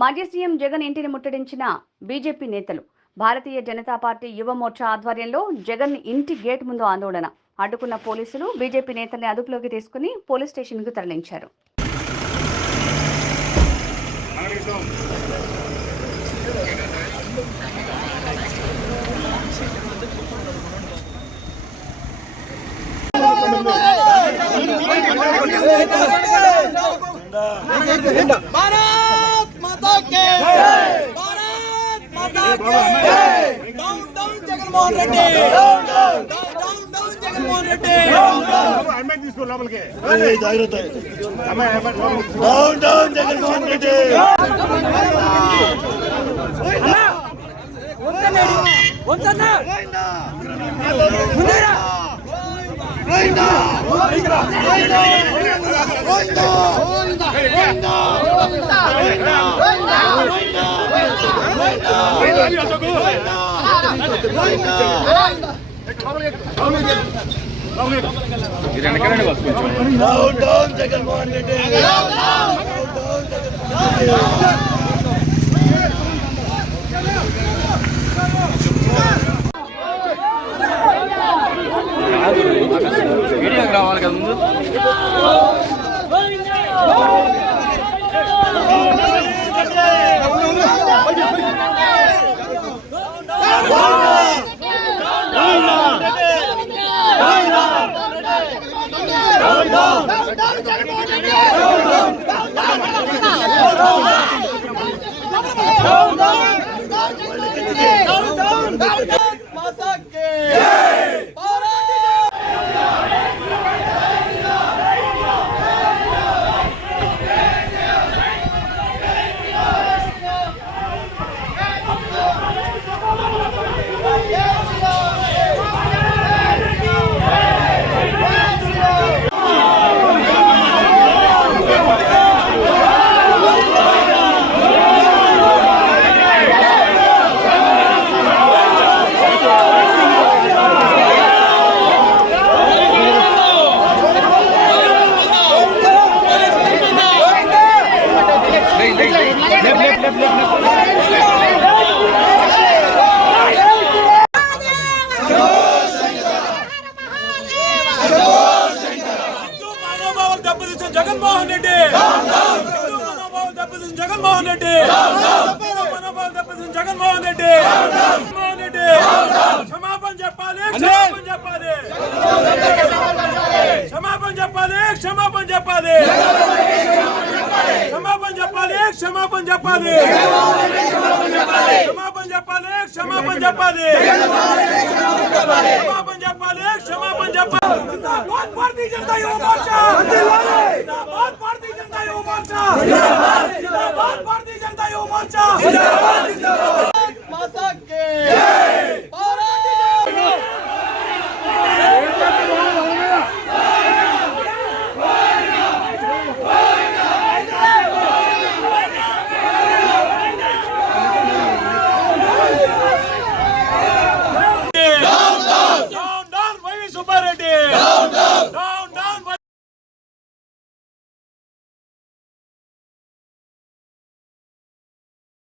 మాజీ సీఎం జగన్ ఇంటిని ముట్టడించిన బీజేపీ నేతలు. భారతీయ జనతా పార్టీ యువ మోర్చా ఆధ్వర్యంలో జగన్ ఇంటి గేట్ ముందు ఆందోళన. అడ్డుకున్న పోలీసులు బీజేపీ నేతల్ని అదుపులోకి తీసుకుని పోలీస్ స్టేషన్కు తరలించారు. भारत माता के भारत माता के down down Jaganmohan Reddy down down Jaganmohan Reddy helmet తీసుకో లోపలికి ఏయ్ జాగ్రత్త డౌన్ డౌన్ జగన్మోహన్ రెడ్డి వంతన్నా ముందేరా గోవిందా గోవిందా గోవిందా గోవిందా డౌన్ డౌన్ జగన్మోహన్ రెడ్డి వీడియోకి రావాలి కదా ముందు. माता के జగన్మోహన్ రెడ్డి జగన్మోహన్ రెడ్డి జగన్మోహన్ రెడ్డి క్షమాపణ చెప్పాలి క్షమాపణ చెప్పాలి క్షమాపణ చెప్పాలి క్షమాపణ చెప్పాలి క్షమాపణ చెప్పాలి క్షమాపణ చెప్పాలి క్షమాపణ చెప్పాలి క్షమాపణ చెప్పాలి క్షమాపణ చెప్పాలి క్షమాపణ చెప్పాలి జిందాబాద్ భారతీయ జనతా యువ మోర్చా జిందాబాద్ భారతీయ జనతా యువ మోర్చా జిందాబాద్ భారతీయ జనతా యువ మోర్చా జిందాబాద్ మాతా కే